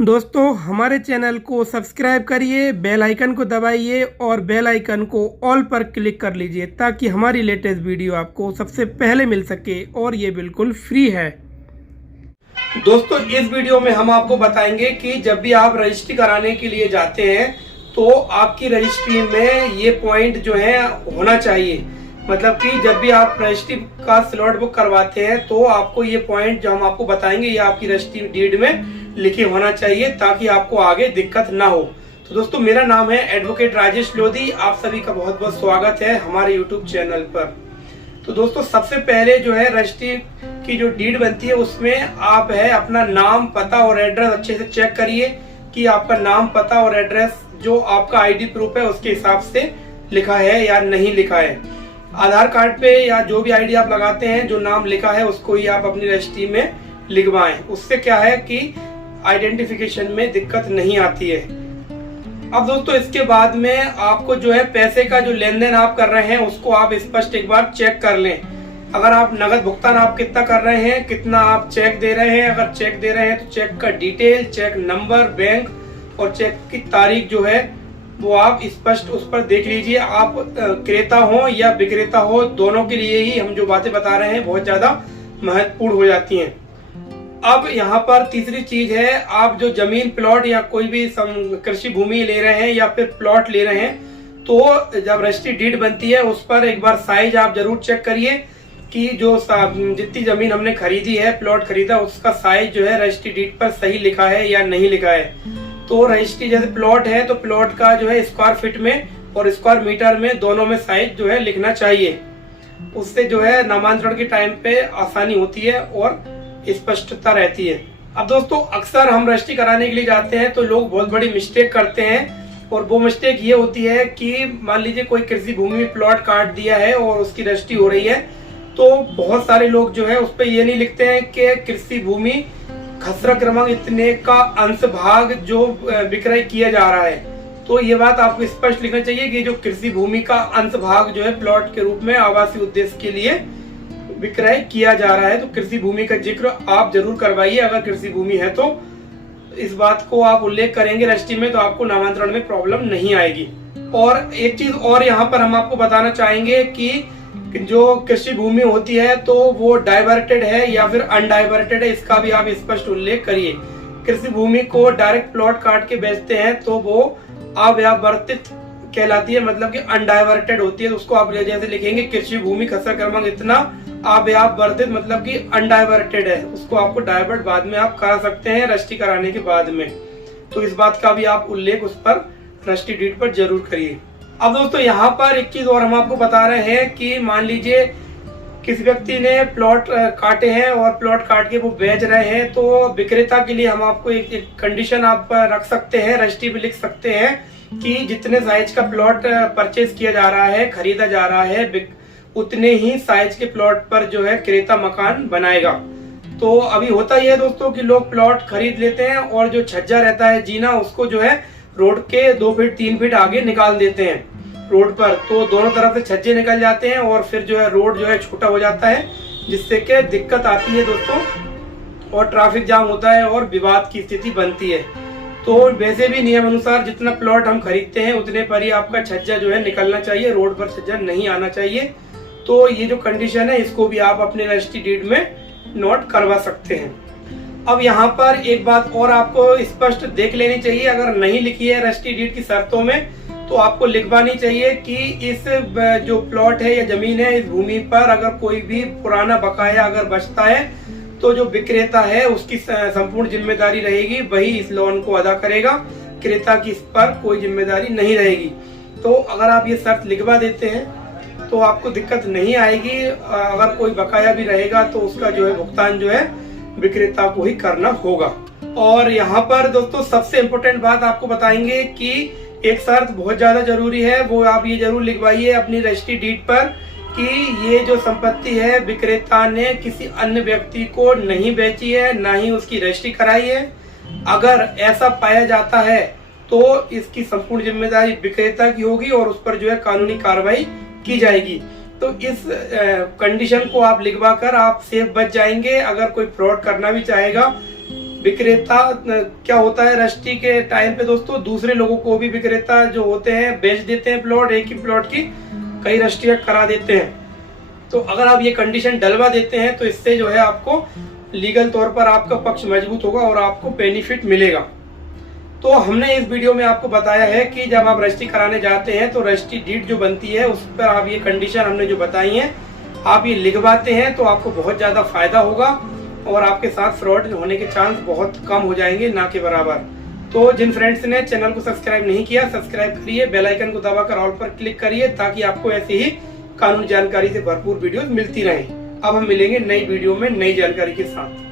दोस्तों हमारे चैनल को सब्सक्राइब करिए, बेल आइकन को दबाइए और बेल आइकन को ऑल पर क्लिक कर लीजिए ताकि हमारी लेटेस्ट वीडियो आपको सबसे पहले मिल सके और ये बिल्कुल फ्री है। दोस्तों इस वीडियो में हम आपको बताएंगे कि जब भी आप रजिस्ट्री कराने के लिए जाते हैं तो आपकी रजिस्ट्री में ये पॉइंट जो है होना चाहिए। मतलब कि जब भी आप रजिस्ट्री का स्लॉट बुक करवाते हैं तो आपको ये पॉइंट जो हम आपको बताएंगे ये आपकी रजिस्ट्री डीड में लिखे होना चाहिए ताकि आपको आगे दिक्कत ना हो। तो दोस्तों मेरा नाम है एडवोकेट राजेश लोधी। आप सभी का बहुत बहुत स्वागत है हमारे यूट्यूब चैनल पर। तो दोस्तों सबसे पहले जो है रजिस्ट्री की जो डीड बनती है उसमें आप है अपना नाम, पता और एड्रेस अच्छे से चेक करिए कि आपका नाम, पता और एड्रेस जो आपका आईडी प्रूफ है उसके हिसाब से लिखा है या नहीं लिखा है। आधार कार्ड पे या जो भी आईडी आप लगाते हैं जो नाम लिखा है उसको ही आप अपनी रजिस्ट्री में लिखवाएं। उससे क्या है कि आइडेंटिफिकेशन में दिक्कत नहीं आती है। अब दोस्तों इसके बाद में आपको जो है पैसे का जो लेन देन आप कर रहे हैं उसको आप स्पष्ट एक बार चेक कर लें। अगर आप नगद भुगतान आप कितना कर रहे हैं, कितना आप चेक दे रहे हैं, अगर चेक दे रहे हैं तो चेक का डिटेल, चेक नंबर, बैंक और चेक की तारीख जो है वो आप स्पष्ट उस पर देख लीजिए। आप क्रेता हो या विक्रेता हो दोनों के लिए ही हम जो बातें बता रहे हैं बहुत ज्यादा महत्वपूर्ण हो जाती हैं। अब यहाँ पर तीसरी चीज है, आप जो जमीन, प्लॉट या कोई भी कृषि भूमि ले रहे हैं या फिर प्लॉट ले रहे हैं तो जब रजिस्ट्री डीड बनती है उस पर एक बार साइज आप जरूर चेक करिए कि जो जितनी जमीन हमने खरीदी है, प्लॉट खरीदा, उसका साइज जो है रजिस्ट्री डीड पर सही लिखा है या नहीं लिखा है। तो रजिस्ट्री जैसे प्लॉट है तो प्लॉट का जो है स्क्वायर फीट में और स्क्वायर मीटर में दोनों में साइज जो है लिखना चाहिए। उससे जो है नामांतरण के टाइम पे आसानी होती है और स्पष्टता रहती है। अब दोस्तों अक्सर हम रजिस्ट्री कराने के लिए जाते हैं तो लोग बहुत बड़ी मिस्टेक करते हैं और वो मिस्टेक ये होती है कि मान लीजिए कोई कृषि भूमि में प्लॉट काट दिया है और उसकी रजिस्ट्री हो रही है तो बहुत सारे लोग जो है उस पर ये नहीं लिखते हैं कि कृषि भूमि खसरा क्रमांक इतने का अंश भाग जो विक्रय किया जा रहा है। तो ये बात आपको स्पष्ट लिखना चाहिए कि जो कृषि भूमि का अंश भाग जो है प्लॉट के रूप में आवासीय उद्देश्य के लिए विक्रय किया जा रहा है तो कृषि भूमि का जिक्र आप जरूर करवाइए। अगर कृषि भूमि है तो इस बात को आप उल्लेख करेंगे रजिस्ट्री में तो आपको नामांतरण में प्रॉब्लम नहीं आएगी। और एक चीज और यहाँ पर हम आपको बताना चाहेंगे कि जो कृषि भूमि होती है तो वो डाइवर्टेड है या फिर अनडाइवर्टेड है, इसका भी आप स्पष्ट उल्लेख करिए। कृषि भूमि को डायरेक्ट प्लॉट काट के बेचते हैं तो वो अव्यावर्तित कहलाती है, मतलब कि अनडाइवर्टेड होती है। तो उसको आप जैसे लिखेंगे कृषि भूमि खसरा क्रमांक इतना अव्यावर्तित, मतलब कि अनडाइवर्टेड है, उसको आपको डाइवर्ट बाद में आप करा सकते हैं रजिस्ट्री कराने के बाद में। तो इस बात का भी आप उल्लेख उस पर रजिस्ट्री डीड पर जरूर करिए। अब दोस्तों यहाँ पर एक चीज और हम आपको बता रहे हैं कि मान लीजिए किसी व्यक्ति ने प्लॉट काटे हैं और प्लॉट काट के वो बेच रहे हैं तो विक्रेता के लिए हम आपको एक कंडीशन आप रख सकते हैं, रजिस्ट्री में लिख सकते हैं कि जितने साइज का प्लॉट परचेज किया जा रहा है, खरीदा जा रहा है, उतने ही साइज के प्लॉट पर जो है क्रेता मकान बनाएगा। तो अभी होता ही है दोस्तों कि लोग प्लॉट खरीद लेते हैं और जो छज्जा रहता है, जीना, उसको जो है रोड के 2 फीट 3 फीट आगे निकाल देते हैं रोड पर। तो दोनों तरफ से छज्जे निकल जाते हैं और फिर जो है रोड जो है छोटा हो जाता है जिससे कि दिक्कत आती है दोस्तों और ट्रैफिक जाम होता है और विवाद की स्थिति बनती है। तो वैसे भी नियम अनुसार जितना प्लॉट हम खरीदते हैं उतने पर ही आपका छज्जा जो है निकलना चाहिए, रोड पर छज्जा नहीं आना चाहिए। तो ये जो कंडीशन है इसको भी आप अपने रजिस्ट्री डीड में नोट करवा सकते हैं। अब यहाँ पर एक बात और आपको स्पष्ट देख लेनी चाहिए, अगर नहीं लिखी है रजिस्ट्री डीड की शर्तों में तो आपको लिखवानी चाहिए कि इस जो प्लॉट है या जमीन है, इस भूमि पर अगर कोई भी पुराना बकाया अगर बचता है तो जो विक्रेता है उसकी संपूर्ण जिम्मेदारी रहेगी, वही इस लोन को अदा करेगा, क्रेता की इस पर कोई जिम्मेदारी नहीं रहेगी। तो अगर आप ये शर्त लिखवा देते हैं तो आपको दिक्कत नहीं आएगी। अगर कोई बकाया भी रहेगा तो उसका जो है भुगतान जो है विक्रेता को ही करना होगा। और यहाँ पर दोस्तों सबसे इम्पोर्टेंट बात आपको बताएंगे कि एक शर्त बहुत ज्यादा जरूरी है, वो आप ये जरूर लिखवाइए अपनी रजिस्ट्री डीड पर कि ये जो संपत्ति है विक्रेता ने किसी अन्य व्यक्ति को नहीं बेची है, ना ही उसकी रजिस्ट्री कराई है। अगर ऐसा पाया जाता है तो इसकी संपूर्ण जिम्मेदारी विक्रेता की होगी और उस पर जो है कानूनी कार्रवाई की जाएगी। तो इस कंडीशन को आप लिखवा कर आप सेफ बच जाएंगे। अगर कोई फ्रॉड करना भी चाहेगा विक्रेता क्या होता है रजिस्ट्री के टाइम पे दोस्तों, दूसरे लोगों को भी विक्रेता जो होते हैं बेच देते हैं प्लॉट, एक ही प्लॉट की कई रजिस्ट्रियां करा देते हैं। तो अगर आप ये कंडीशन डलवा देते हैं तो इससे जो है आपको लीगल तौर पर आपका पक्ष मजबूत होगा और आपको बेनिफिट मिलेगा। तो हमने इस वीडियो में आपको बताया है कि जब आप रजिस्ट्री कराने जाते हैं तो रजिस्ट्री डीड जो बनती है उस पर आप ये कंडीशन हमने जो बताई हैं आप ये लिखवाते हैं तो आपको बहुत ज़्यादा फायदा होगा और आपके साथ फ्रॉड होने के चांस बहुत कम हो जाएंगे, ना के बराबर। तो जिन फ्रेंड्स ने चैनल को सब्सक्राइब नहीं किया, सब्सक्राइब करिए, बेल आइकन को दबाकर ऑल पर क्लिक करिए ताकि आपको ऐसी ही कानूनी जानकारी से भरपूर वीडियोस मिलती रहें। अब हम मिलेंगे नई वीडियो में नई जानकारी के साथ।